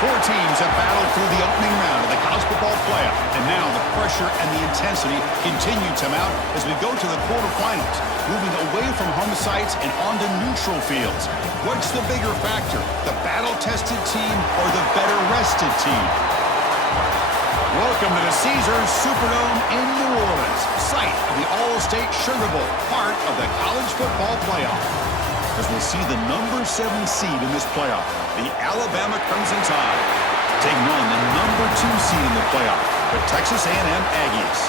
Four teams have battled through the opening round of the college football playoff, and now the pressure and the intensity continue to mount as we go to the quarterfinals, moving away from home sites and onto neutral fields. What's the bigger factor, the battle-tested team or the better-rested team? Welcome to the Caesars Superdome in New Orleans, site of the Allstate Sugar Bowl, part of the college football playoff. As we'll see the number 7 seed in this playoff, the Alabama Crimson Tide, taking on the number 2 seed in the playoff, the Texas A&M Aggies.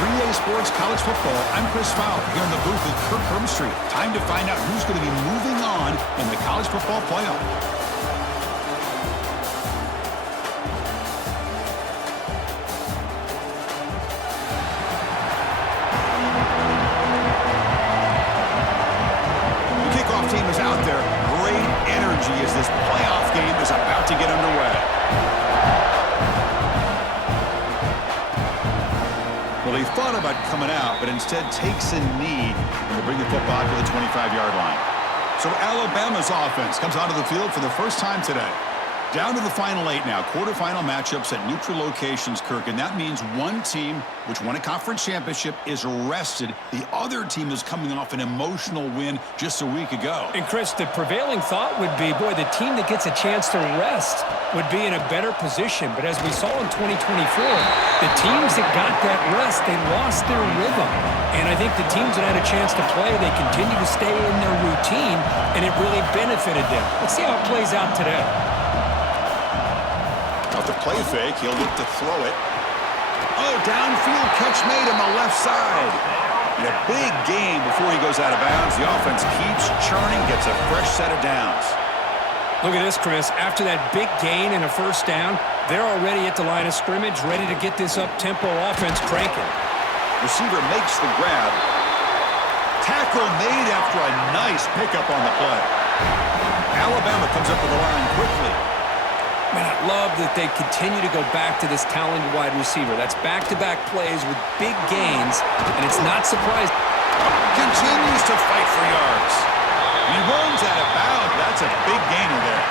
3A Sports College Football, I'm Chris Fowler here in the booth with Kirk Hermstreet. Time to find out who's going to be moving on in the college football playoff. Team is out there. Great energy as this playoff game is about to get underway. Well, they thought about coming out, but instead takes a knee and will bring the football to the 25-yard line. So Alabama's offense comes onto the field for the first time today. Down to the final 8 now. Quarterfinal matchups at neutral locations, Kirk, and that means one team, which won a conference championship, is rested. The other team is coming off an emotional win just a week ago. And, Chris, the prevailing thought would be, boy, the team that gets a chance to rest would be in a better position. But as we saw in 2024, the teams that got that rest, they lost their rhythm. And I think the teams that had a chance to play, they continue to stay in their routine, and it really benefited them. Let's see how it plays out today. The play fake, he'll look to throw it. Oh, downfield catch made on the left side. And a big gain before he goes out of bounds. The offense keeps churning, gets a fresh set of downs. Look at this, Chris. After that big gain and a first down, they're already at the line of scrimmage, ready to get this up-tempo offense cranking. Receiver makes the grab. Tackle made after a nice pickup on the play. Alabama comes up with the line quickly. Man, I love that they continue to go back to this talented wide receiver. That's back-to-back plays with big gains, and it's not surprising. Continues to fight for yards. He runs out of bounds. That's a big gainer there.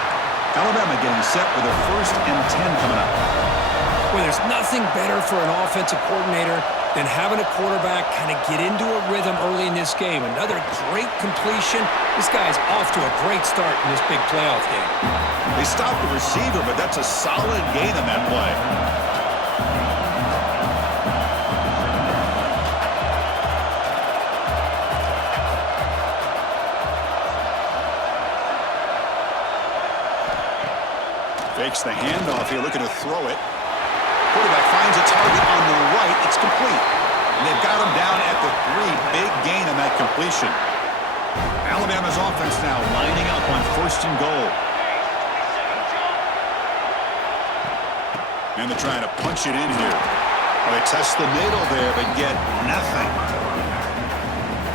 Alabama getting set with a 1st and 10 coming up. Well, there's nothing better for an offensive coordinator than having a quarterback kind of get into a rhythm early in this game. Another great completion. This guy's off to a great start in this big playoff game. They stopped the receiver, but that's a solid gain on that play. Fakes the handoff here, looking to throw it. Quarterback finds a target on the right. It's complete. And they've got him down at the 3. Big gain on that completion. Alabama's offense now lining up on 1st and goal. And they're trying to punch it in here. Well, they test the middle there, but get nothing.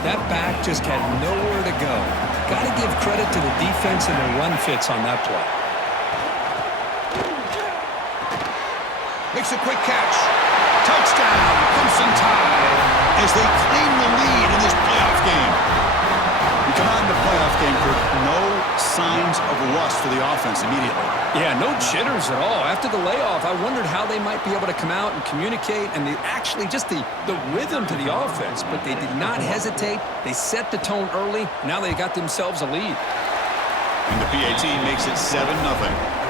That back just had nowhere to go. Got to give credit to the defense and their run fits on that play. Makes a quick catch. Touchdown, Crimson Tide, as they claim the lead in this playoff game. We come out in the playoff game with no signs of rust for the offense immediately. Yeah, no jitters at all. After the layoff, I wondered how they might be able to come out and communicate and actually just the rhythm to the offense. But they did not hesitate. They set the tone early. Now they got themselves a lead. And the PAT makes it 7-0.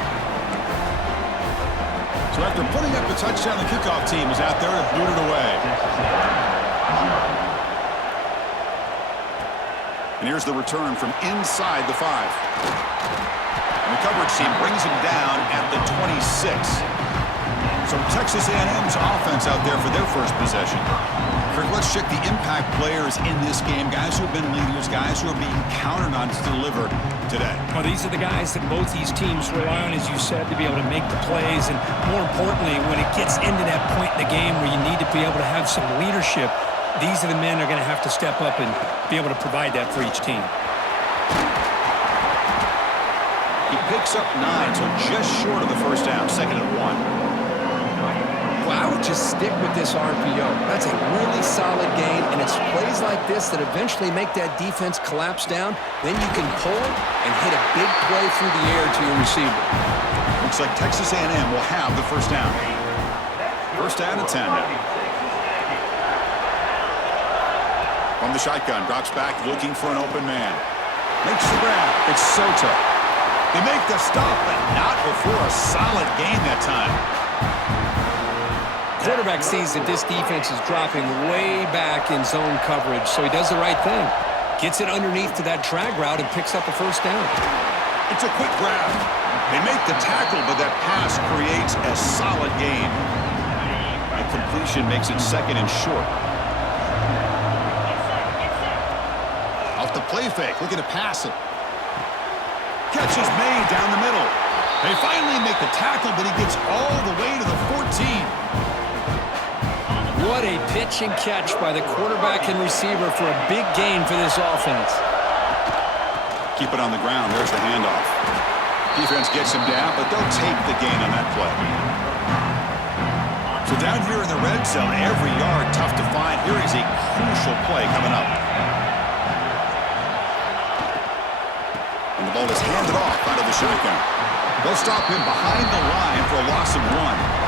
So after putting up the touchdown, the kickoff team is out there to boot it away. And here's the return from inside the 5. And the coverage team brings him down at the 26. So Texas A&M's offense out there for their first possession. Kirk, let's check the impact players in this game. Guys who have been leaders, guys who are being counted on to deliver today. Well, these are the guys that both these teams rely on, as you said, to be able to make the plays. And more importantly, when it gets into that point in the game where you need to be able to have some leadership, these are the men that are going to have to step up and be able to provide that for each team. He picks up 9, so just short of the first down, 2nd and 1. Well, I would just stick with this RPO. That's a really solid game, and it's plays like this that eventually make that defense collapse down. Then you can pull and hit a big play through the air to your receiver. Looks like Texas A&M will have the first down. First down and 10 now. From the shotgun, drops back looking for an open man. Makes the grab. It's Soto. They make the stop, but not before a solid gain that time. Quarterback sees that this defense is dropping way back in zone coverage, so he does the right thing. Gets it underneath to that drag route and picks up a first down. It's a quick grab. They make the tackle, but that pass creates a solid gain. A completion makes it second and short. Off the play fake, looking to pass it. Catch is made down the middle. They finally make the tackle, but he gets all the way to the 14. What a pitch and catch by the quarterback and receiver for a big gain for this offense. Keep it on the ground. There's the handoff. Defense gets him down, but they'll take the gain on that play. So down here in the red zone, every yard tough to find. Here is a crucial play coming up. And the ball is handed off out of the shotgun. They'll stop him behind the line for a loss of 1.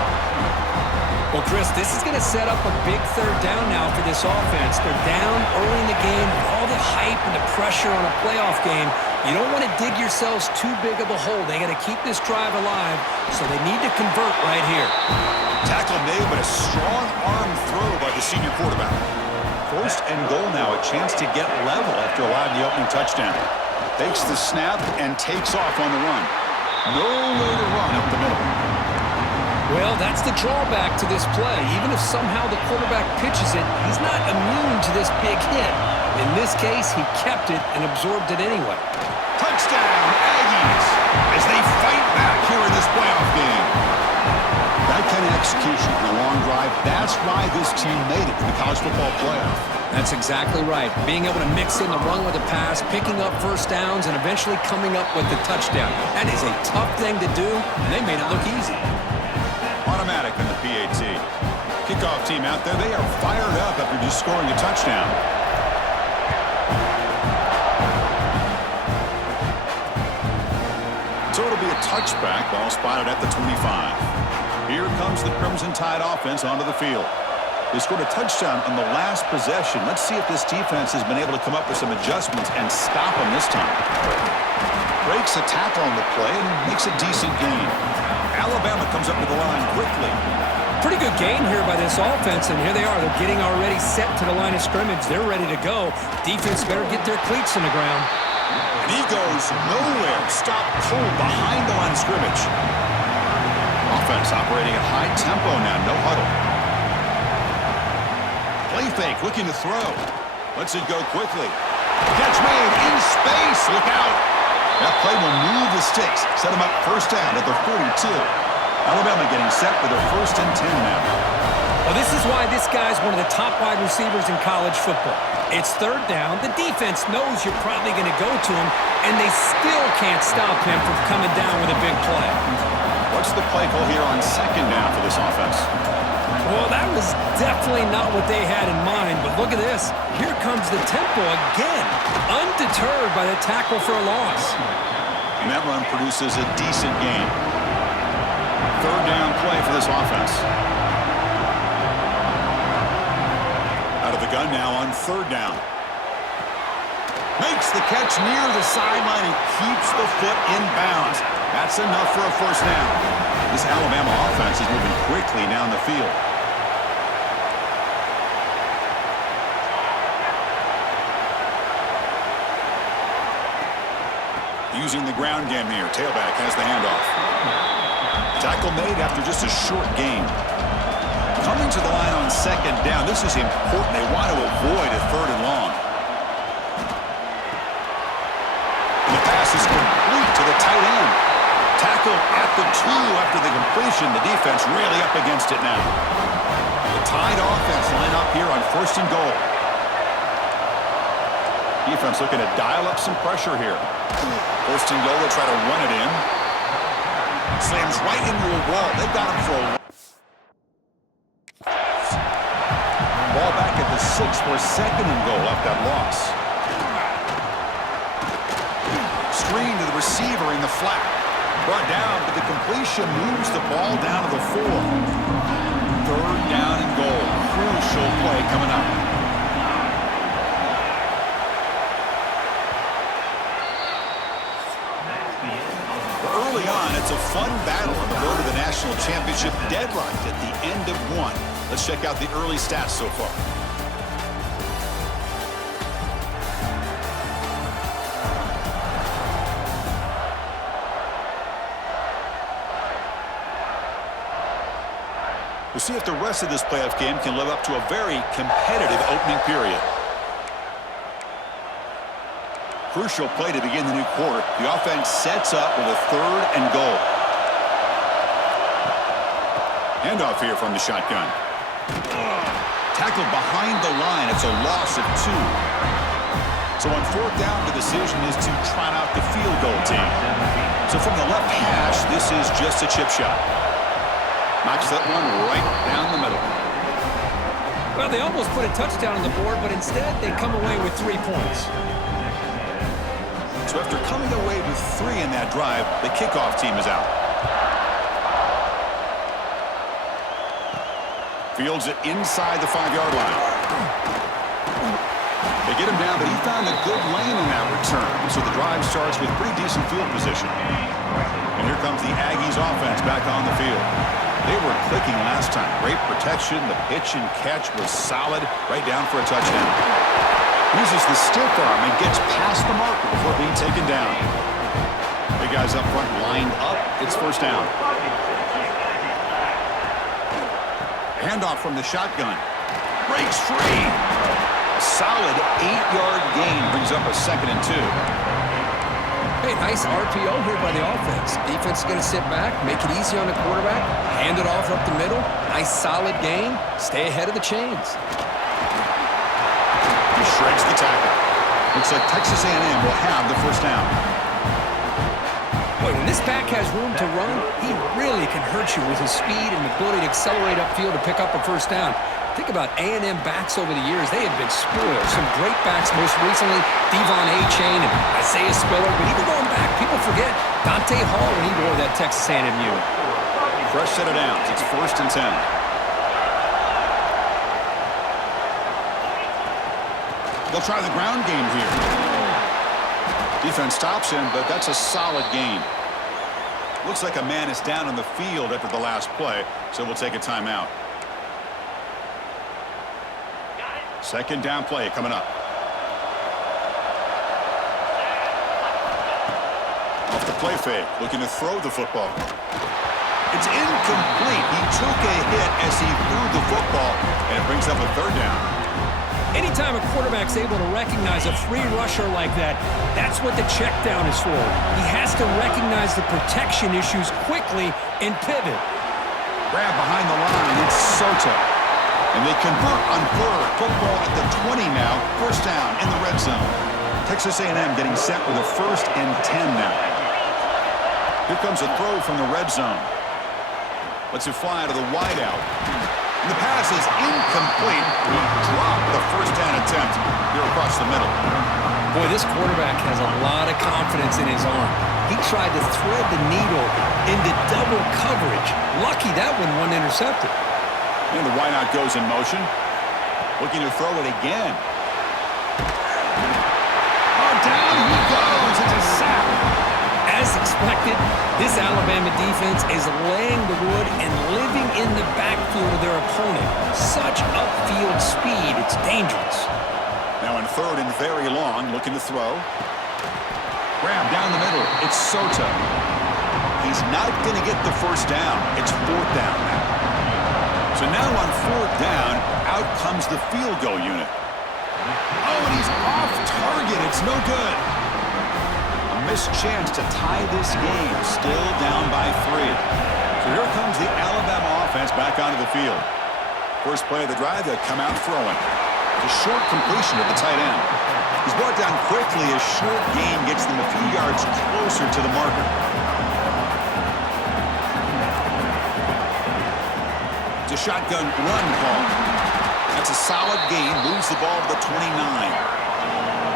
Well, Chris, this is going to set up a big third down now for this offense. They're down early in the game. All the hype and the pressure on a playoff game. You don't want to dig yourselves too big of a hole. They got to keep this drive alive, so they need to convert right here. Tackle made, but a strong arm throw by the senior quarterback. First and goal now, a chance to get level after allowing the opening touchdown. Takes the snap and takes off on the run. Nowhere to run up the middle. Well, that's the drawback to this play. Even if somehow the quarterback pitches it, he's not immune to this big hit. In this case, he kept it and absorbed it anyway. Touchdown, Aggies, as they fight back here in this playoff game. That kind of execution in a long drive, that's why this team made it to the college football playoff. That's exactly right. Being able to mix in the run with the pass, picking up first downs, and eventually coming up with the touchdown. That is a tough thing to do, and they made it look easy. Automatic in the PAT. Kickoff team out there, they are fired up after just scoring a touchdown. So it'll be a touchback, ball spotted at the 25. Here comes the Crimson Tide offense onto the field. They scored a touchdown on the last possession. Let's see if this defense has been able to come up with some adjustments and stop them this time. Breaks a tackle on the play and makes a decent gain. Alabama comes up to the line quickly. Pretty good gain here by this offense, and here they are. They're getting already set to the line of scrimmage. They're ready to go. Defense better get their cleats in the ground. And he goes nowhere. Stop cold behind the line of scrimmage. Offense operating at high tempo now. No huddle. Play fake, looking to throw. Lets it go quickly. Catch made in space. Look out. That play will move the sticks. Set them up first down at the 42. Alabama getting set for their first and 10 now. Well, this is why this guy's one of the top wide receivers in college football. It's third down. The defense knows you're probably going to go to him, and they still can't stop him from coming down with a big play. What's the play call here on second down for this offense? Well, that was definitely not what they had in mind, but look at this. Here comes the tempo again, undeterred by the tackle for a loss. And that run produces a decent gain. Third down play for this offense. Out of the gun now on third down. Makes the catch near the sideline and keeps the foot in bounds. That's enough for a first down. This Alabama offense is moving quickly down the field. Using the ground game here. Tailback has the handoff. Tackle made after just a short gain. Coming to the line on second down. This is important. They want to avoid a third and long. And the pass is complete to the tight end. Tackle at the 2 after the completion. The defense really up against it now. The Tide offense line up here on first and goal. Defense looking to dial up some pressure here. First and goal, they try to run it in. Slams right into a wall. They've got him for a... Ball back at the 6 for second and goal after that loss. Screen to the receiver in the flat. Brought down, but the completion moves the ball down to the 4. Third down and goal. Crucial play coming up. Early on, it's a fun battle on the road to the national championship, deadlocked at the end of one. Let's check out the early stats so far. We'll see if the rest of this playoff game can live up to a very competitive opening period. Crucial play to begin the new quarter. The offense sets up with a third and goal. Handoff here from the shotgun. Tackled behind the line. It's a loss of 2. So on fourth down, the decision is to trot out the field goal team. So from the left hash, this is just a chip shot. Knocks that one right down the middle. Well, they almost put a touchdown on the board, but instead they come away with 3 points. So after coming away with 3 in that drive, the kickoff team is out. Fields it inside the 5-yard line. They get him down, but he found a good lane in that return. So the drive starts with pretty decent field position. And here comes the Aggies offense back on the field. They were clicking last time. Great protection. The pitch and catch was solid. Right down for a touchdown. Uses the stiff arm and gets past the marker before being taken down. Big guys up front lined up. It's first down. Handoff from the shotgun. Breaks free. A solid 8-yard gain brings up a 2nd and 2. Hey, nice RPO here by the offense. Defense is going to sit back, make it easy on the quarterback, hand it off up the middle. Nice solid gain. Stay ahead of the chains. He shreds the tackle. Looks like Texas A&M will have the first down. Boy, when this back has room to run, he really can hurt you with his speed and ability to accelerate upfield to pick up a first down. Think about A&M backs over the years. They have been spoiled. Some great backs most recently, Etching and Isaiah Spiller. But even going back, people forget Dante Hall when he wore that Texas A&M unit. Fresh set of downs. It's 1st and 10. They'll try the ground game here. Defense stops him, but that's a solid gain. Looks like a man is down on the field after the last play, so we'll take a timeout. 2nd down play coming up. Off the play fake, looking to throw the football. It's incomplete. He took a hit as he threw the football, and it brings up a 3rd down. Anytime a quarterback's able to recognize a free rusher like that, that's what the check down is for. He has to recognize the protection issues quickly and pivot. Grab behind the line. It's Soto. And they convert on 3rd. Football at the 20 now. First down in the red zone. Texas A&M getting set with a 1st and 10 now. Here comes a throw from the red zone. Lets it fly to the wideout. And the pass is incomplete. He dropped the first down attempt here across the middle. Boy, this quarterback has a lot of confidence in his arm. He tried to thread the needle into double coverage. Lucky that one wasn't intercepted. And the wideout goes in motion. Looking to throw it again. Oh, down he goes. It's a sack. As expected, this Alabama defense is laying the wood and living in the backfield of their opponent. Such upfield speed, it's dangerous. Now in 3rd and very long, looking to throw. Grab down the middle. It's Soto. He's not going to get the first down. It's 4th down now. So now on 4th down, out comes the field goal unit. Oh, and he's off target. It's no good. A missed chance to tie this game. Still down by 3. So here comes the Alabama offense back onto the field. First play of the drive, they'll come out throwing. A short completion at the tight end. He's brought down quickly as short gain gets them a few yards closer to the marker. It's a shotgun run call. That's a solid gain. Moves the ball to the 29.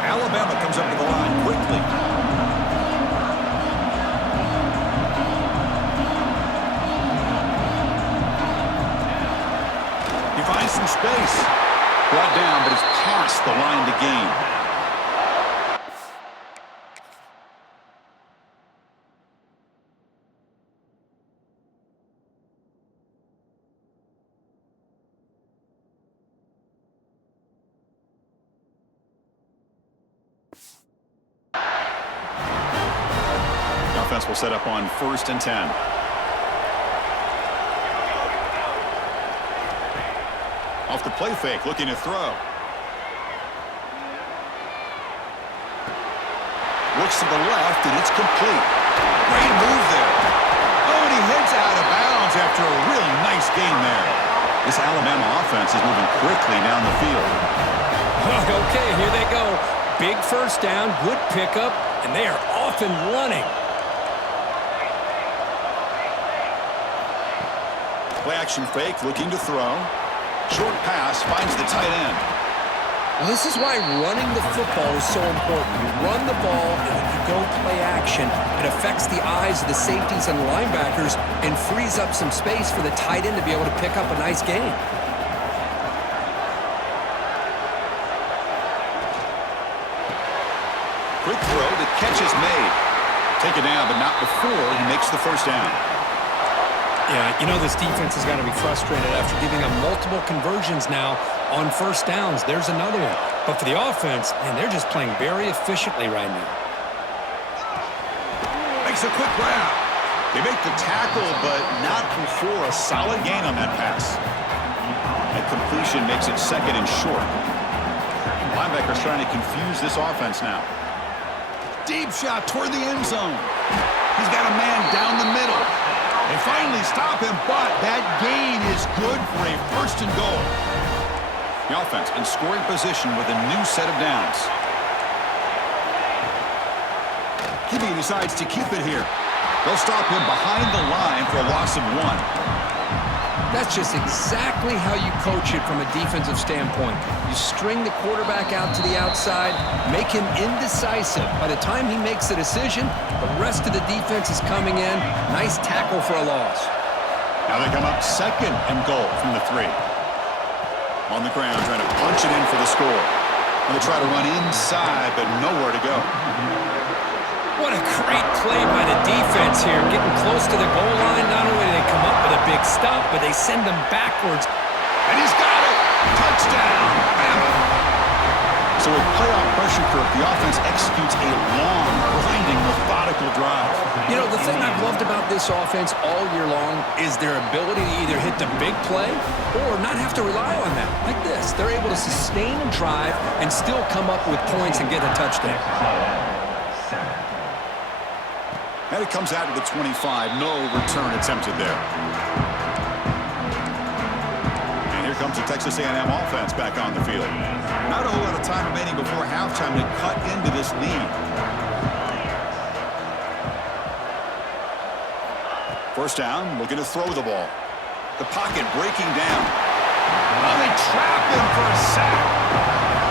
Alabama comes up to the line quickly. the line to gain. The offense will set up on 1st and 10. Off the play fake, looking to throw. Looks to the left, and it's complete. Great move there. Oh, and he heads out of bounds after a really nice game there. This Alabama offense is moving quickly down the field. Okay, here they go. Big first down, good pickup, and they are off and running. Play action fake, looking to throw. Short pass finds the tight end. Well, this is why running the football is so important. You run the ball, and when you go play action, it affects the eyes of the safeties and linebackers and frees up some space for the tight end to be able to pick up a nice gain. Quick throw, the catch is made. Taken down, but not before he makes the first down. Yeah, you know this defense has got to be frustrated after giving up multiple conversions now on first downs. There's another one. But for the offense, man, they're just playing very efficiently right now. Makes a quick grab. They make the tackle, but not before a solid gain on that pass. That completion makes it 2nd and short. Linebackers trying to confuse this offense now. Deep shot toward the end zone. He's got a man down the middle. They finally stop him, but that gain is good for a 1st and goal. The offense in scoring position with a new set of downs. QB decides to keep it here. They'll stop him behind the line for a loss of 1. That's just exactly how you coach it from a defensive standpoint. You string the quarterback out to the outside, make him indecisive. By the time he makes the decision, the rest of the defense is coming in. Nice tackle for a loss. Now they come up 2nd and goal from the 3. On the ground, trying to punch it in for the score. And they try to run inside, but nowhere to go. What a great play by the defense here. Getting close to the goal line, not only do they come up with a big stop, but they send them backwards. And he's got it! Touchdown! Bama! So with playoff pressure curve, the offense executes a long, grinding, methodical drive. You know, the thing I've loved about this offense all year long is their ability to either hit the big play or not have to rely on that. Like this, they're able to sustain a drive and still come up with points and get a touchdown. And it comes out to the 25. No return attempted there. And here comes the Texas A&M offense back on the field. Not a whole lot of time remaining before halftime to cut into this lead. First down, looking to throw the ball. The pocket breaking down. Oh, they trap him for a sack.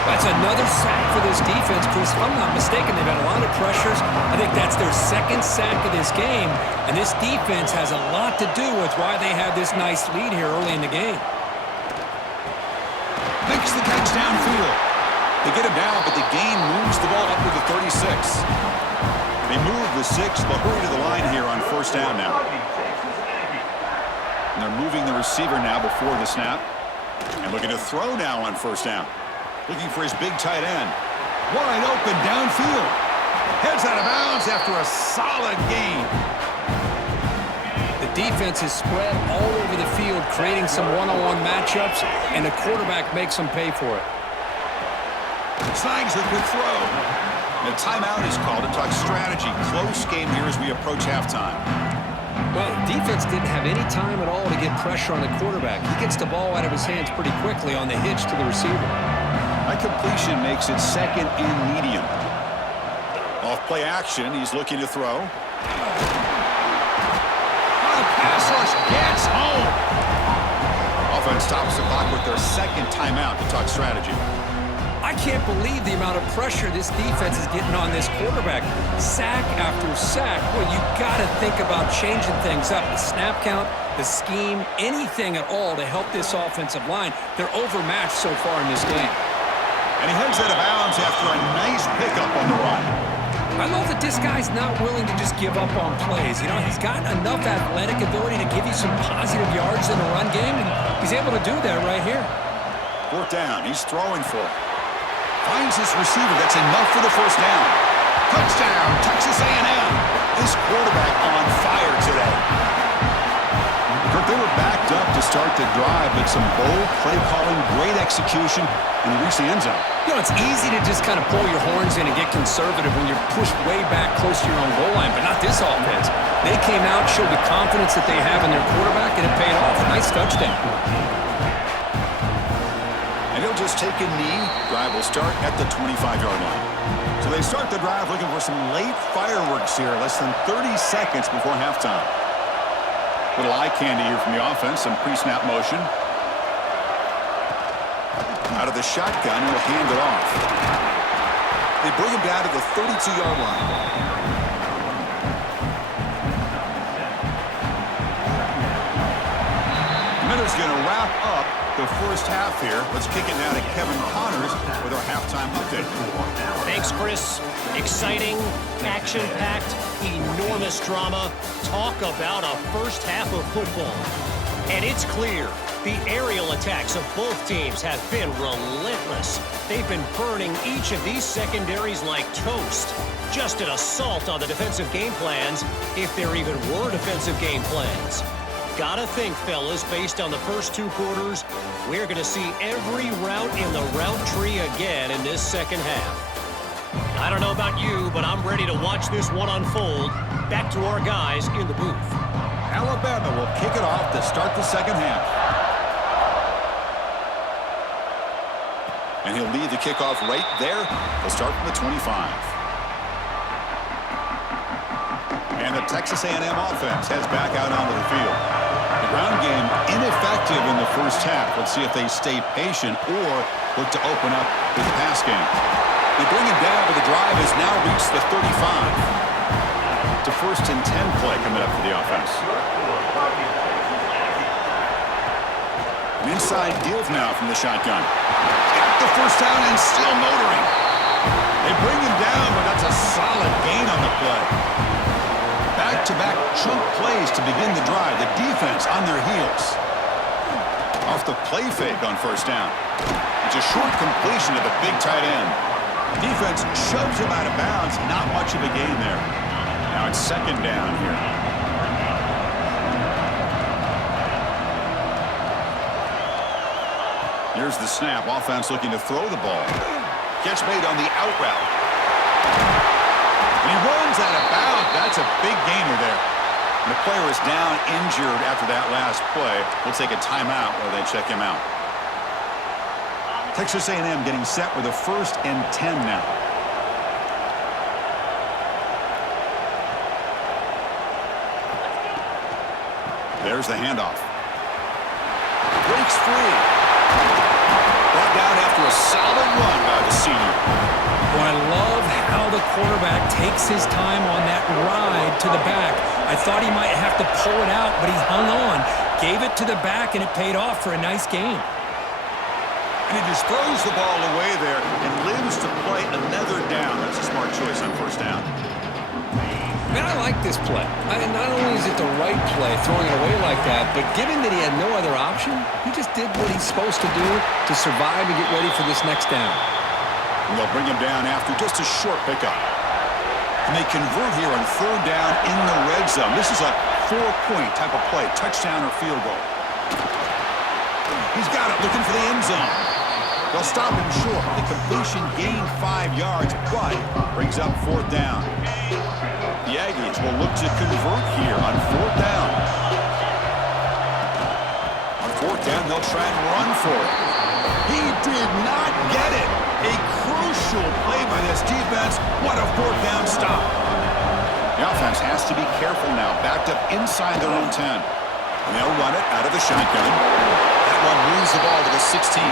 That's another sack for this defense, Chris. If I'm not mistaken, they've had a lot of pressures. I think that's their 2nd sack of this game, and this defense has a lot to do with why they have this nice lead here early in the game. Makes the catch downfield. They get him down, but the gain moves the ball up to the 36. They move the 6, but hurry to the line here on 1st down now. And they're moving the receiver now before the snap. And looking to throw now on 1st down. Looking for his big tight end. Wide open downfield. Heads out of bounds after a solid gain. The defense is spread all over the field, creating some one-on-one matchups, and the quarterback makes them pay for it. Snags a quick throw. And a timeout is called to talk strategy. Close game here as we approach halftime. Well, defense didn't have any time at all to get pressure on the quarterback. He gets the ball out of his hands pretty quickly on the hitch to the receiver. That completion makes it 2nd and medium. Off play action, he's looking to throw. The pass rush gets home. Offense stops the clock with their 2nd timeout to talk strategy. I can't believe the amount of pressure this defense is getting on this quarterback. Sack after sack. Well, you got to think about changing things up. The snap count, the scheme, anything at all to help this offensive line. They're overmatched so far in this game. And he heads out of bounds after a nice pickup on the run. I love that this guy's not willing to just give up on plays. You know, he's got enough athletic ability to give you some positive yards in the run game, and he's able to do that right here. Fourth down, he's throwing for it. Finds his receiver, that's enough for the first down. Touchdown, Texas A&M. This quarterback on fire today. Kirk, they were backed up to start the drive, but some bold play calling, great execution, and they reached the end zone. You know, it's easy to just kind of pull your horns in and get conservative when you're pushed way back close to your own goal line, but not this offense. They came out, showed the confidence that they have in their quarterback, and it paid off. Nice touchdown. And he'll just take a knee. Drive will start at the 25-yard line. So they start the drive looking for some late fireworks here, less than 30 seconds before halftime. Little eye candy here from the offense, some pre-snap motion. Out of the shotgun, he'll hand it off. They bring him down to the 32-yard line. Miller's going to wrap up the first half here. Let's kick it now to Kevin Connors with our halftime update. Thanks, Chris. Exciting, action-packed, enormous drama. Talk about a first half of football. And it's clear, the aerial attacks of both teams have been relentless. They've been burning each of these secondaries like toast. Just an assault on the defensive game plans, if there even were defensive game plans. Gotta think, fellas, based on the first two quarters, we're going to see every route in the route tree again in this second half. I don't know about you, but I'm ready to watch this one unfold. Back to our guys in the booth. Alabama will kick it off to start the second half. And he'll lead the kickoff right there. They'll start from the 25. And the Texas A&M offense heads back out onto the field. The ground game ineffective in the first half. Let's see if they stay patient or look to open up with the pass game. They bring him down, but the drive has now reached the 35. It's a 1st and 10 play coming up for the offense. An inside give now from the shotgun. Got the first down and still motoring. They bring him down, but that's a solid gain on the play. Back-to-back chunk plays to begin the drive. The defense on their heels. Off the play fake on first down. It's a short completion to the big tight end. Defense shoves him out of bounds. Not much of a gain there. Now it's second down here. Here's the snap. Offense looking to throw the ball. Catch made on the out route. And he runs out of bounds. That's a big gainer there. And the player is down injured after that last play. We'll take a timeout while they check him out. Texas A&M getting set with a 1st and 10 now. There's the handoff. Breaks free. Brought down after a solid run by the senior. Well, I love how the quarterback takes his time on that ride to the back. I thought he might have to pull it out, but he hung on. Gave it to the back, and it paid off for a nice gain. And he just throws the ball away there and lives to play another down. That's a smart choice on first down. Man, I like this play. Not only is it the right play, throwing it away like that, but given that he had no other option, he just did what he's supposed to do to survive and get ready for this next down. And they'll bring him down after just a short pickup. And they convert here on third down in the red zone. This is a 4-point type of play, touchdown or field goal. He's got it, looking for the end zone. They'll stop him short. The completion gained 5 yards, but brings up fourth down. The Aggies will look to convert here on fourth down. On fourth down, they'll try and run for it. He did not get it. A crucial play by this defense. What a fourth down stop. The offense has to be careful now. Backed up inside their own 10. And they'll run it out of the shotgun. That one moves the ball to the 16.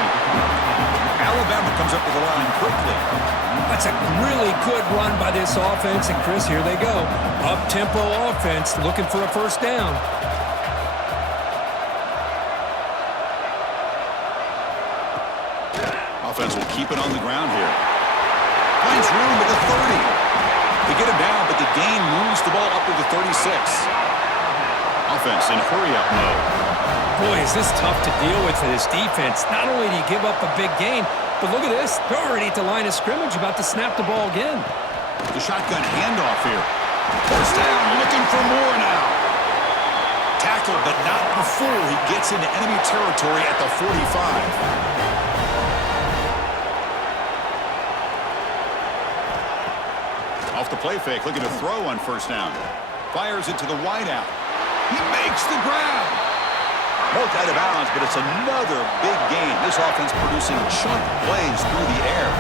Alabama comes up with the line quickly. That's a really good run by this offense. And, Chris, here they go. Up-tempo offense looking for a first down. offense will keep it on the ground here. Finds room at the 30. They get him down, but the gain moves the ball up to the 36. Offense in hurry-up mode. Boy, is this tough to deal with for this defense. Not only do you give up a big gain, but look at this. They're already at the line of scrimmage, about to snap the ball again. The shotgun handoff here. First down, looking for more now. Tackled, but not before he gets into enemy territory at the 45. Off the play fake, looking to throw on first down. Fires it to the wideout. He makes the grab. Poked out of bounds, but it's another big gain. This offense producing chunk plays through the air.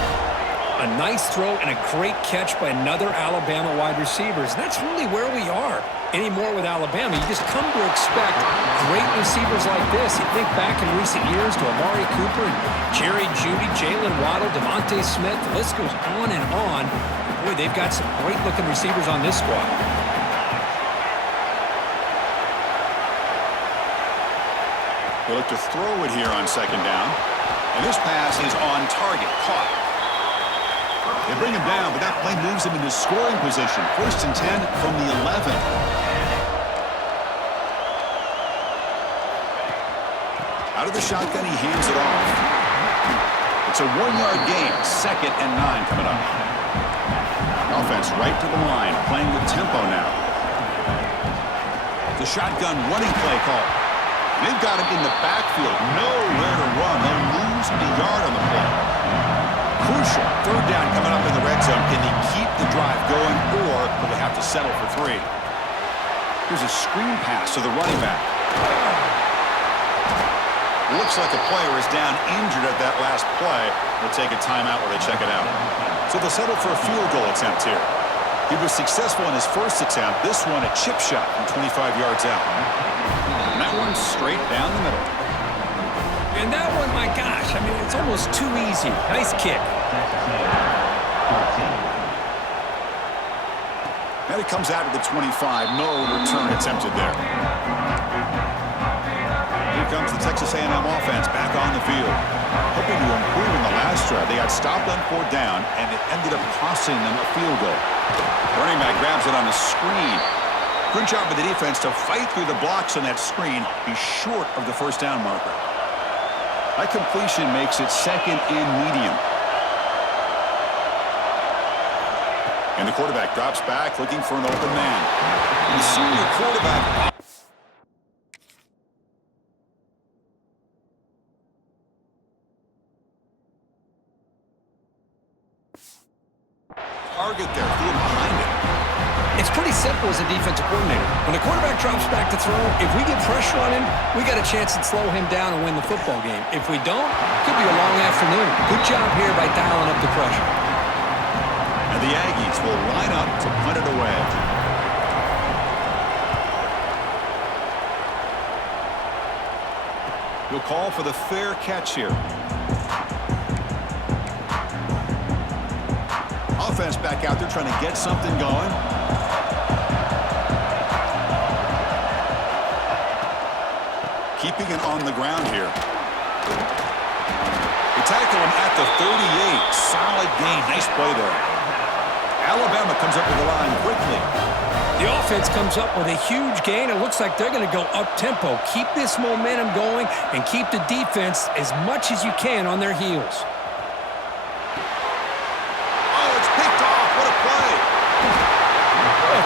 A nice throw and a great catch by another Alabama wide receivers. And that's really where we are anymore with Alabama. You just come to expect great receivers like this. You think back in recent years to Amari Cooper and Jerry Jeudy, Jalen Waddle, Devontae Smith. The list goes on and on. Boy, they've got some great-looking receivers on this squad. They look to throw it here on second down. And this pass is on target, caught. They bring him down, but that play moves him into scoring position. First and 10 from the 11. Out of the shotgun, he hands it off. It's a 1-yard gain, second and 9 coming up. Offense right to the line, playing with tempo now. The shotgun running play call. They've got him in the backfield, nowhere to run. They'll lose a yard on the play. Crucial third down coming up in the red zone. Can they keep the drive going, or will they have to settle for 3? Here's a screen pass to the running back. Looks like a player is down injured at that last play. They'll take a timeout where they check it out. So they'll settle for a field goal attempt here. He was successful in his first attempt. This one a chip shot from 25 yards out. And that one straight down the middle. And that one, my gosh, I mean, it's almost too easy. Nice kick. And it comes out of the 25. No return attempted there. Here comes the Texas A&M offense back on the field. Hoping to improve in the last drive. They got stopped on 4th down, and it ended up costing them a field goal. Running back grabs it on the screen. Good job by the defense to fight through the blocks on that screen. Be short of the first down marker. That completion makes it second and medium. And the quarterback drops back looking for an open man. The senior quarterback. Target there, threw him behind it. It's pretty simple as a defensive coordinator. When the quarterback drops back to throw, if we get pressure on him, we got a chance to slow him down and win the football game. If we don't, it could be a long afternoon. Good job here by dialing up the pressure. And the Aggies will line up to punt it away. He'll call for the fair catch here. Offense back out there trying to get something going. Keeping it on the ground here. They tackle him at the 38. Solid gain. Nice play there. Alabama comes up with the line quickly. The offense comes up with a huge gain. It looks like they're going to go up-tempo. Keep this momentum going and keep the defense as much as you can on their heels.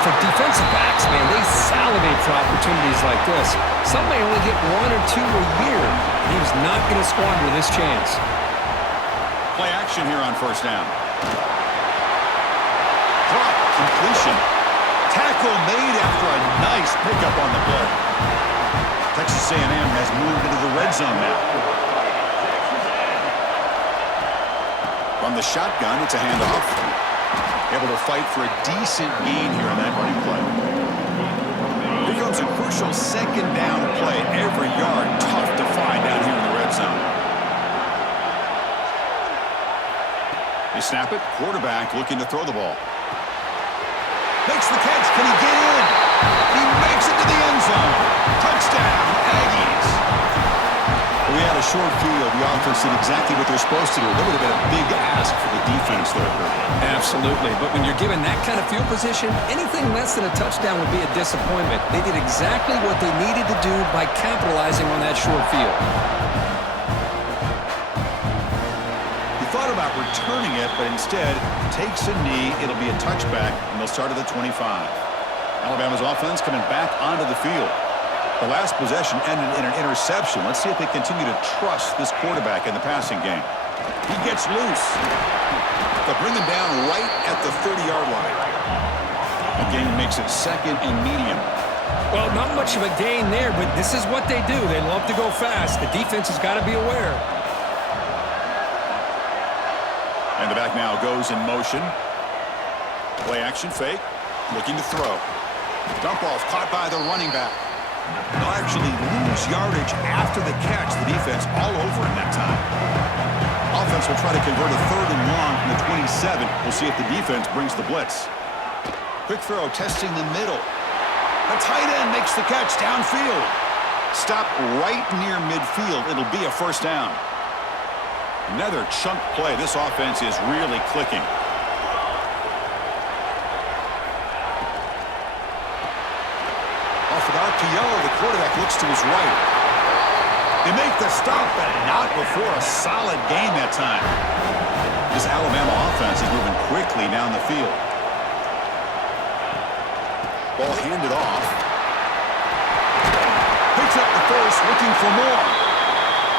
For defensive backs, man, they salivate for opportunities like this. Some may only get 1 or 2 a year. He was not going to squander this chance. Play action here on first down. Drop, completion. Tackle made after a nice pickup on the play. Texas A&M has moved into the red zone now. From the shotgun, it's a handoff. Able to fight for a decent gain here on that running play. Here comes a crucial second down play. Every yard tough to find down here in the red zone. They snap it. Quarterback looking to throw the ball. Makes the catch. Can he get in? He makes it to the end zone. Touchdown, Aggies. We had a short field. The offense did exactly what they're supposed to do. That would have been a big ask for the defense there. Absolutely. But when you're given that kind of field position, anything less than a touchdown would be a disappointment. They did exactly what they needed to do by capitalizing on that short field. He thought about returning it, but instead takes a knee. It'll be a touchback, and they'll start at the 25. Alabama's offense coming back onto the field. The last possession ended in an interception. Let's see if they continue to trust this quarterback in the passing game. He gets loose. They'll bring him down right at the 30-yard line. The game makes it second and medium. Well, not much of a gain there, but this is what they do. They love to go fast. The defense has got to be aware. And the back now goes in motion. Play action fake. Looking to throw. Dump off caught by the running back. They'll actually lose yardage after the catch. The defense all over in that time. Offense will try to convert a 3rd and long from the 27. We'll see if the defense brings the blitz. Quick throw testing the middle. The tight end makes the catch downfield. Stop right near midfield. It'll be a first down. Another chunk play. This offense is really clicking. Off an RPO, the quarterback looks to his right. They make the stop, but not before a solid gain that time. This Alabama offense is moving quickly down the field. Ball handed off. Picks up the first, looking for more.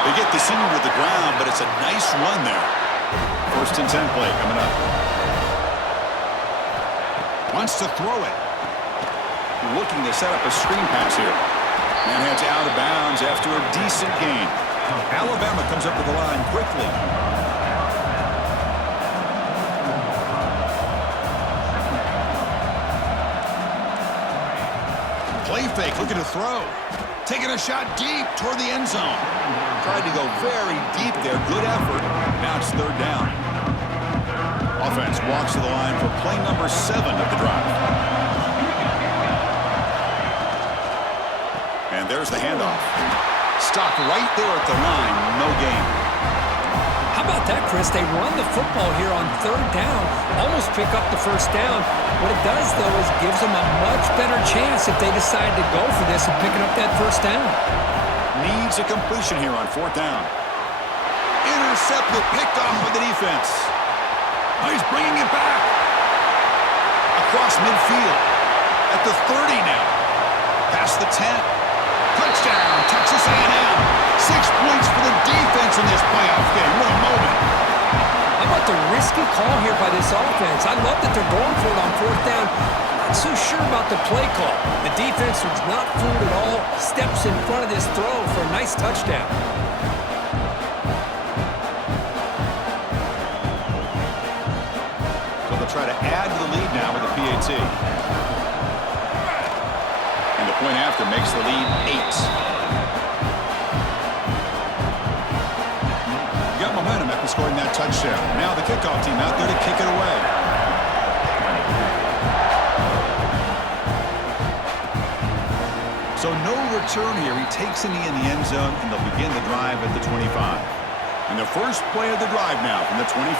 They get the senior to the ground, but it's a nice run there. 1st and 10 play coming up. Wants to throw it. Looking to set up a screen pass here. And heads out of bounds after a decent gain. Alabama comes up with the line quickly. Play fake, looking to throw. Taking a shot deep toward the end zone. Tried to go very deep there. Good effort. Now it's 3rd down. Offense walks to the line for play number 7 of the drive. And there's the handoff. Stop right there at the line. No gain. How about that, Chris? They run the football here on 3rd down. Almost pick up the first down. What it does, though, is gives them a much better chance if they decide to go for this and picking up that first down. Needs a completion here on 4th down. Intercepted, picked off by the defense. Oh, he's bringing it back. Across midfield. At the 30 now. Past the 10. Touchdown, Texas A&M. 6 points for the defense in this playoff game. What a moment. How about the risky call here by this offense? I love that they're going for it on 4th down. Not so sure about the play call. The defense was not fooled at all. Steps in front of this throw for a nice touchdown. So they'll try to add to the lead now with a PAT. And the point after makes the lead 8. Got momentum after scoring that touchdown. Now the kickoff team out there to kick it away. So no return here. He takes a knee in the end zone, and they'll begin the drive at the 25. And the first play of the drive now from the 25.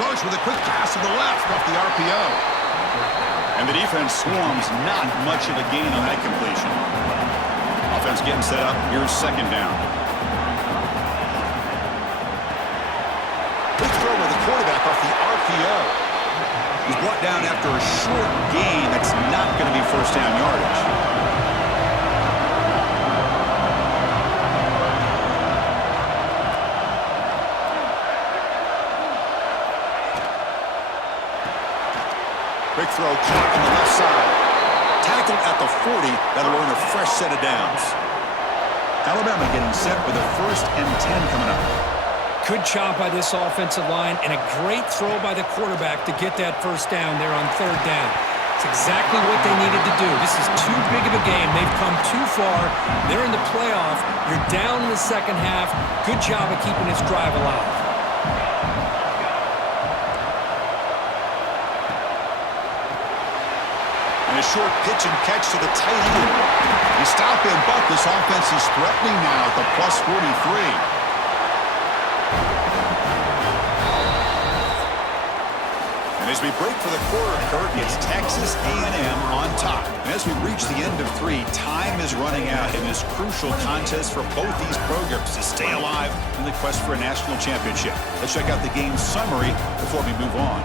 Starts with a quick pass to the left off the RPO. And the defense swarms, not much of a gain on that completion. Offense getting set up. Here's 2nd down. Quick throw with the quarterback off the RPO. He's brought down after a short gain. That's not going to be first down yardage. Quick throw caught on the left side. Tackled at the 40. That'll earn a fresh set of downs. Alabama getting set with a 1st and 10 coming up. Good job by this offensive line and a great throw by the quarterback to get that first down there on 3rd down. It's exactly what they needed to do. This is too big of a game. They've come too far. They're in the playoff. You're down in the second half. Good job of keeping this drive alive. a short pitch and catch to the tight end. You stop him, but this offense is threatening now at the plus 43. And as we break for the quarter, Kurt, it's Texas A&M on top. And as we reach the end of 3, time is running out in this crucial contest for both these programs to stay alive in the quest for a national championship. Let's check out the game summary before we move on.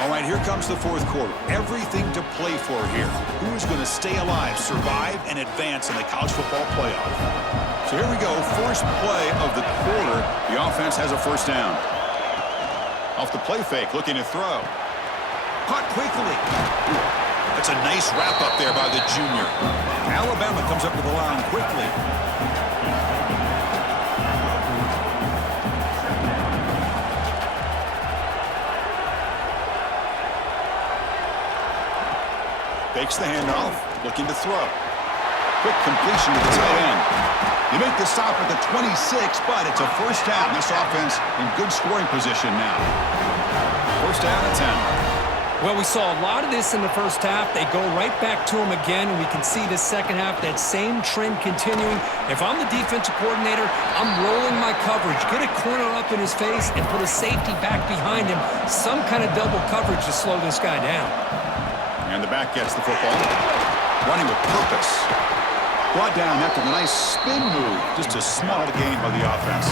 All right, here comes the fourth quarter. Everything to play for here. Who is going to stay alive, survive, and advance in the college football playoff? So here we go. First play of the quarter. The offense has a first down. Off the play fake, looking to throw. Caught quickly. That's a nice wrap up there by the junior. Alabama comes up to the line quickly. Fakes the handoff, looking to throw. Quick completion to the tight end. You make the stop at the 26, but it's a first down. This offense in good scoring position now. First down and 10. Well, we saw a lot of this in the first half. They go right back to him again. We can see the second half, that same trend continuing. If I'm the defensive coordinator, I'm rolling my coverage. Get a corner up in his face and put a safety back behind him. Some kind of double coverage to slow this guy down. And the back gets the football. Running with purpose. Brought down after the nice spin move. Just a small gain by the offense.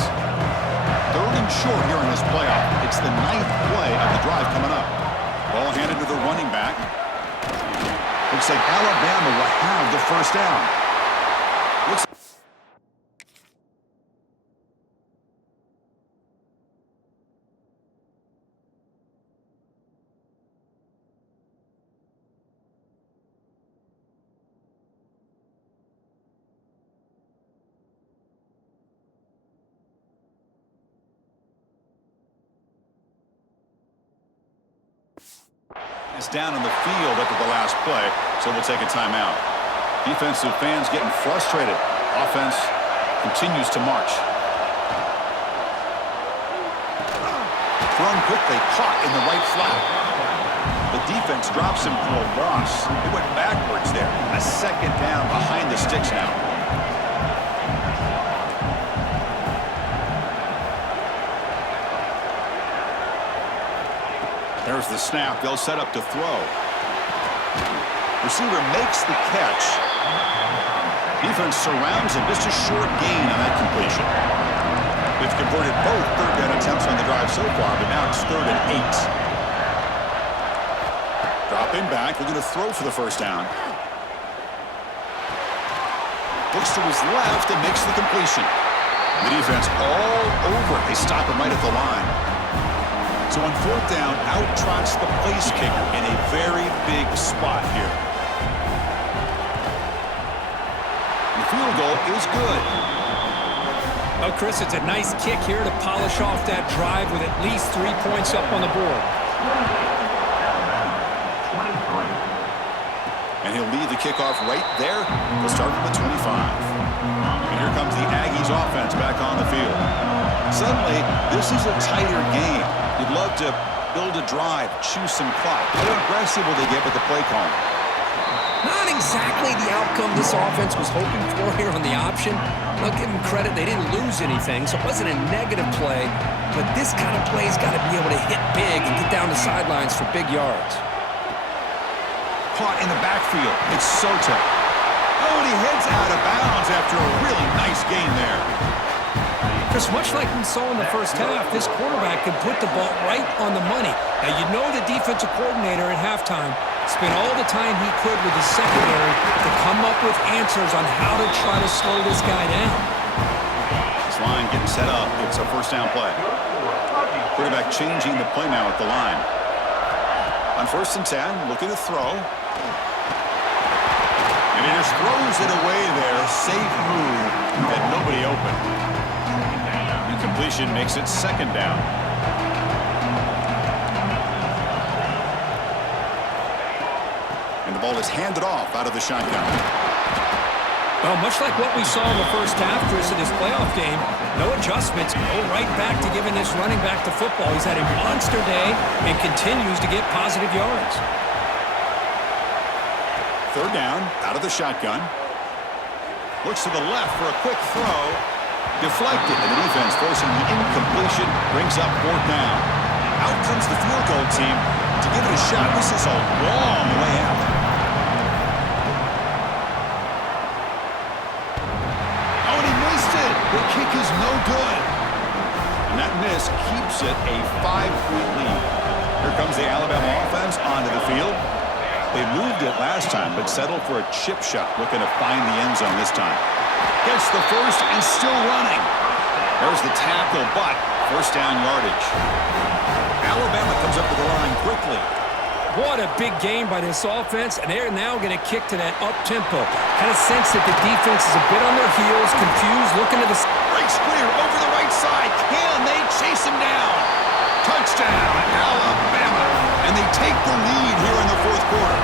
Third and short here in this playoff. It's the 9th play of the drive coming up. Ball handed to the running back. Looks like Alabama will have the first down. It's down in the field after the last play, so we'll take a timeout. Defensive fans getting frustrated. Offense continues to march. Thrown quickly, caught in the right flat. The defense drops him for a loss. He went backwards there. A second down behind the sticks now. There's the snap. They'll set up to throw. Receiver makes the catch. Defense surrounds him. Just a short gain on that completion. They've converted both third down attempts on the drive so far, but now it's 3rd and 8. Dropping back. We're going to throw for the first down. Looks to his left and makes the completion. The defense all over. They stop him right at the line. So on 4th down, out trots the place kicker in a very big spot here. The field goal is good. Well, Chris, it's a nice kick here to polish off that drive with at least 3 points up on the board. And he'll lead the kickoff right there. He'll start at the 25. And here comes the Aggies offense back on the field. Suddenly, this is a tighter game. You'd love to build a drive, choose some clock. How aggressive will they get with the play call? Not exactly the outcome this offense was hoping for here on the option. I'll give them credit. They didn't lose anything, so it wasn't a negative play. But this kind of play's got to be able to hit big and get down the sidelines for big yards. Caught in the backfield. It's Sota. Oh, and he heads out of bounds after a really nice gain there. Chris, much like we saw in the first half, this quarterback can put the ball right on the money. Now, you know the defensive coordinator at halftime spent all the time he could with his secondary to come up with answers on how to try to slow this guy down. This line getting set up. It's a first down play. Quarterback changing the play now at the line. On 1st and 10, looking to throw. And he just throws it away there. Safe move. And nobody open. Incompletion makes it 2nd down. And the ball is handed off out of the shotgun. Well, much like what we saw in the first half, Chris, of this playoff game, no adjustments, go right back to giving this running back the football. He's had a monster day and continues to get positive yards. Third down, out of the shotgun. Looks to the left for a quick throw. Deflected, and the defense forcing the incompletion. Brings up fourth down. Out comes the field goal team to give it a shot. This is a long way out. Oh, and he missed it. The kick is no good. And that miss keeps it a 5-point lead. Here comes the Alabama offense onto the field. They moved it last time, but settled for a chip shot, looking to find the end zone this time. Gets the first and still running. There's the tackle, but first down yardage. Alabama comes up to the line quickly. What a big game by this offense, and they're now going to kick to that up-tempo. Kind of sense that the defense is a bit on their heels, confused, looking to the... Breaks clear over the right side. Can they chase him down? Touchdown, Alabama. And they take the lead here in the fourth quarter.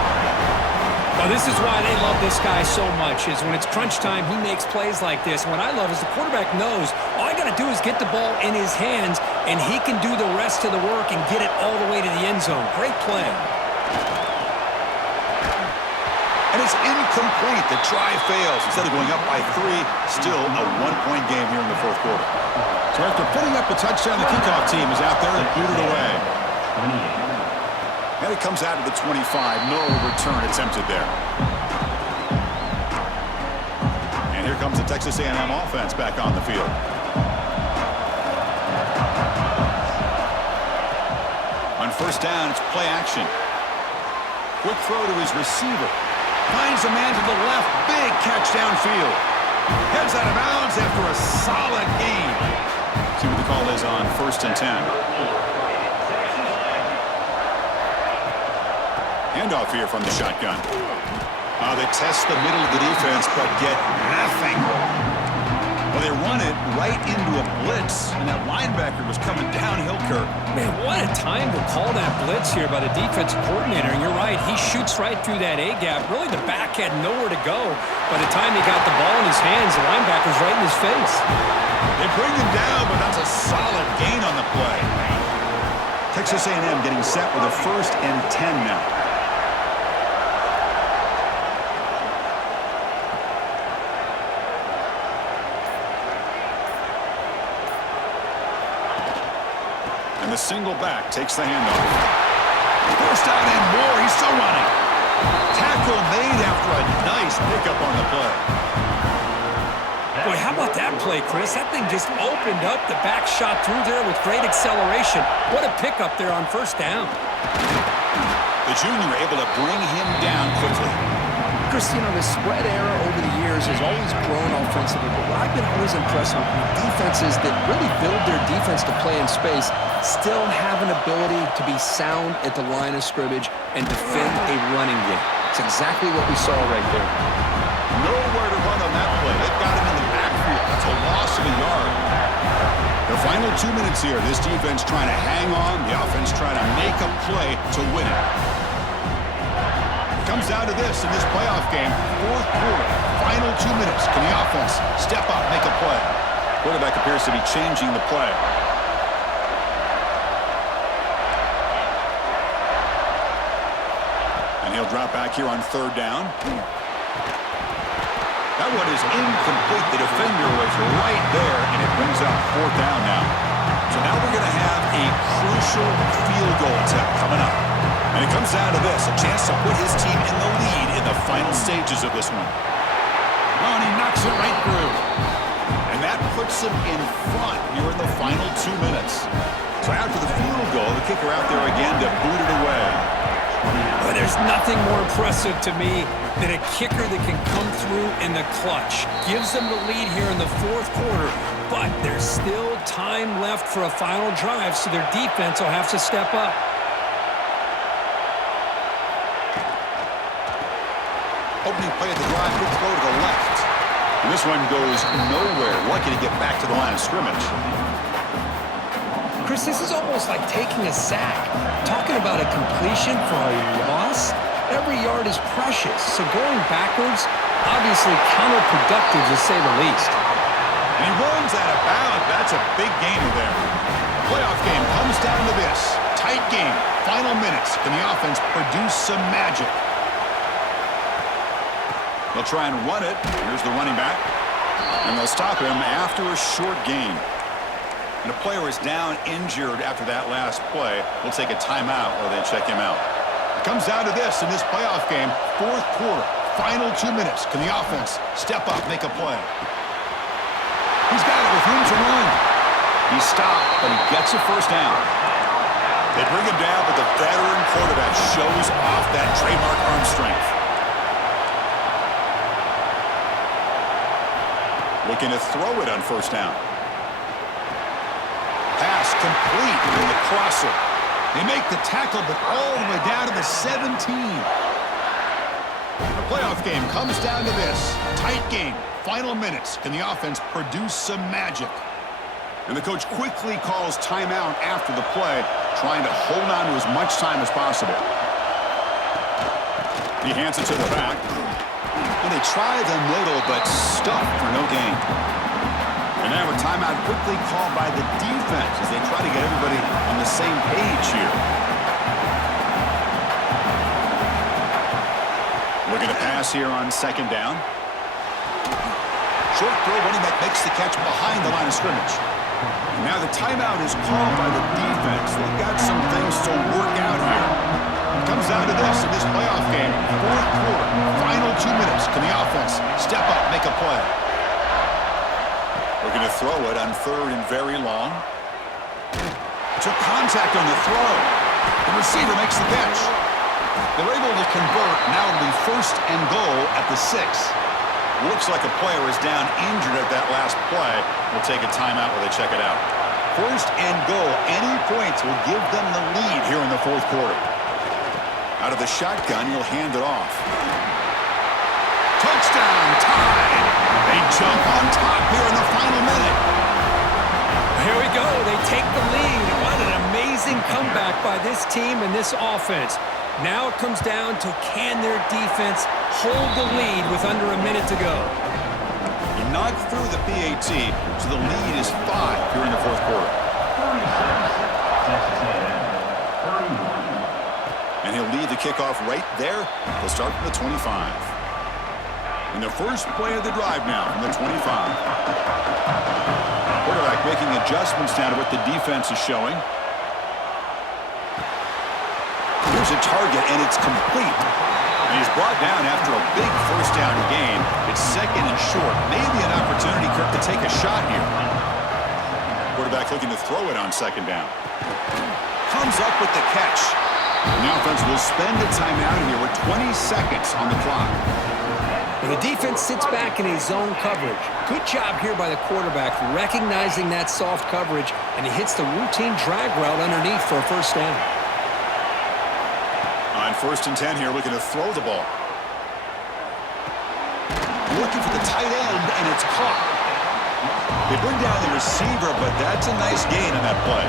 Well, this is why they love this guy so much, is when it's crunch time, he makes plays like this. And what I love is the quarterback knows all I got to do is get the ball in his hands, and he can do the rest of the work and get it all the way to the end zone. Great play. And it's incomplete. The try fails. Instead of going up by 3, still a 1-point game here in the fourth quarter. So after putting up a touchdown, the kickoff team is out there and booted away. And it comes out of the 25. No return attempted there. And here comes the Texas A&M offense back on the field. On first down, it's play action. Quick throw to his receiver. Finds a man to the left. Big catch downfield. Heads out of bounds after a solid gain. See what the call is on first and 10. Handoff here from the shotgun. They test the middle of the defense, but get nothing. Well, they run it right into a blitz, and that linebacker was coming downhill, Kirk. Man, what a time to call that blitz here by the defensive coordinator. And you're right, he shoots right through that A-gap. Really, the back had nowhere to go. By the time he got the ball in his hands, the linebacker's right in his face. They bring him down, but that's a solid gain on the play. Texas A&M getting set with a first and 10 now. And the single back takes the handoff. First down and more. He's still running. Tackle made after a nice pickup on the play. Boy, how about that play, Chris? That thing just opened up. The back shot through there with great acceleration. What a pickup there on first down. The junior able to bring him down quickly. Chris, you know, the spread era over the years has always grown offensively, but what I've been always impressed with defenses that really build their defense to play in space still have an ability to be sound at the line of scrimmage and defend a running game. It's exactly what we saw right there. Nowhere to run on that play. They've got him in the backfield. It's a loss of a yard. The final 2 minutes here. This defense trying to hang on. The offense trying to make a play to win it. Comes down to this in this playoff game. Fourth quarter. Final 2 minutes. Can the offense step up, make a play? Quarterback appears to be changing the play. And he'll drop back here on third down. That one is incomplete. The defender was right there, and it brings up fourth down now. So now we're going to have a crucial field goal attempt coming up. And it comes down to this, a chance to put his team in the lead in the final stages of this one. Oh, and he knocks it right through. And that puts him in front here in the final 2 minutes. So after the field goal, the kicker out there again to boot it away. Well, there's nothing more impressive to me than a kicker that can come through in the clutch. Gives them the lead here in the fourth quarter, but there's still time left for a final drive, so their defense will have to step up. Opening play at the drive, quick throw to the left. And this one goes nowhere. Lucky to get back to the line of scrimmage. Chris, this is almost like taking a sack. Talking about a completion for a loss, every yard is precious. So going backwards, obviously counterproductive to say the least. And he runs out of bounds. That's a big gainer there. Playoff game comes down to this. Tight game. Final minutes. Can the offense produce some magic? They'll try and run it. Here's the running back. And they'll stop him after a short gain. And a player is down injured after that last play. We'll take a timeout or they check him out. It comes down to this in this playoff game. Fourth quarter, final 2 minutes. Can the offense step up, make a play? He's got it with room to run. He's stopped, but he gets a first down. They bring him down, but the veteran quarterback shows off that trademark arm strength. Looking to throw it on first down. Pass complete in the crosser. They make the tackle, but all the way down to the 17. The playoff game comes down to this. Tight game. Final minutes. Can the offense produce some magic? And the coach quickly calls timeout after the play, trying to hold on to as much time as possible. He hands it to the back. And they try the middle, but stuck for no gain. And now a timeout quickly called by the defense as they try to get everybody on the same page here. Looking to pass here on second down. Short throw, running back makes the catch behind the line of scrimmage. Now the timeout is called by the defense. They've got some things to work out here. It comes down to this in this playoff game. Fourth quarter, final 2 minutes. Can the offense step up, make a play? We're going to throw it on third and very long. Took contact on the throw. The receiver makes the catch. They're able to convert. Now it'll be first and goal at the 6. Looks like a player is down injured at that last play. We'll take a timeout while they check it out. First and goal. Any points will give them the lead here in the fourth quarter. Out of the shotgun, he'll hand it off. Touchdown, tied. They jump on top here in the final minute. Here we go. They take the lead. What an amazing comeback by this team and this offense. Now it comes down to can their defense hold the lead with under a minute to go. He knocked through the PAT, so the lead is 5 here in the fourth quarter. Texas A&M, 31. And he'll lead the kickoff right there. They'll start from the 25. In the first play of the drive now from the 25. Quarterback making adjustments now to what the defense is showing. Here's a target, and it's complete. And he's brought down after a big first down gain. It's second and short. Maybe an opportunity, Kirk, to take a shot here. Quarterback looking to throw it on second down. Comes up with the catch. And the offense will spend a timeout here with 20 seconds on the clock. Well, the defense sits back in a zone coverage. Good job here by the quarterback recognizing that soft coverage, and he hits the routine drag route underneath for a first down. On first and 10 here, looking to throw the ball. Looking for the tight end, and it's caught. They bring down the receiver, but that's a nice gain on that play.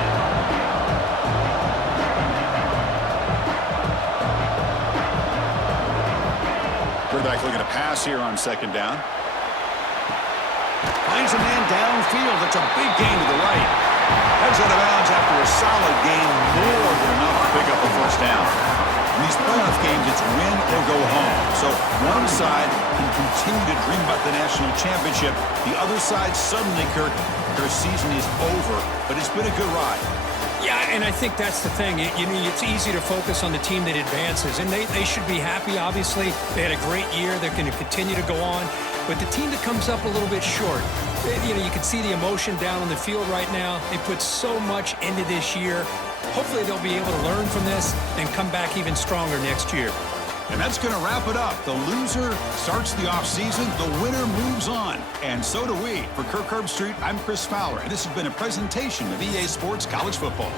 Quarterback looking to pass here on second down. Finds a man downfield. That's a big gain to the right. Heads out of bounds after a solid gain, more than enough to pick up a first down. In these playoff games, it's win or go home. So one side can continue to dream about the national championship. The other side suddenly, Kirk, their season is over. But it's been a good ride. Yeah, and I think that's the thing. It's easy to focus on the team that advances, and they should be happy, obviously. They had a great year. They're going to continue to go on. But the team that comes up a little bit short, you can see the emotion down on the field right now. They put so much into this year. Hopefully they'll be able to learn from this and come back even stronger next year. And that's going to wrap it up. The loser starts the offseason. The winner moves on. And so do we. For Kirk Herbstreit, I'm Chris Fowler. And this has been a presentation of EA Sports College Football.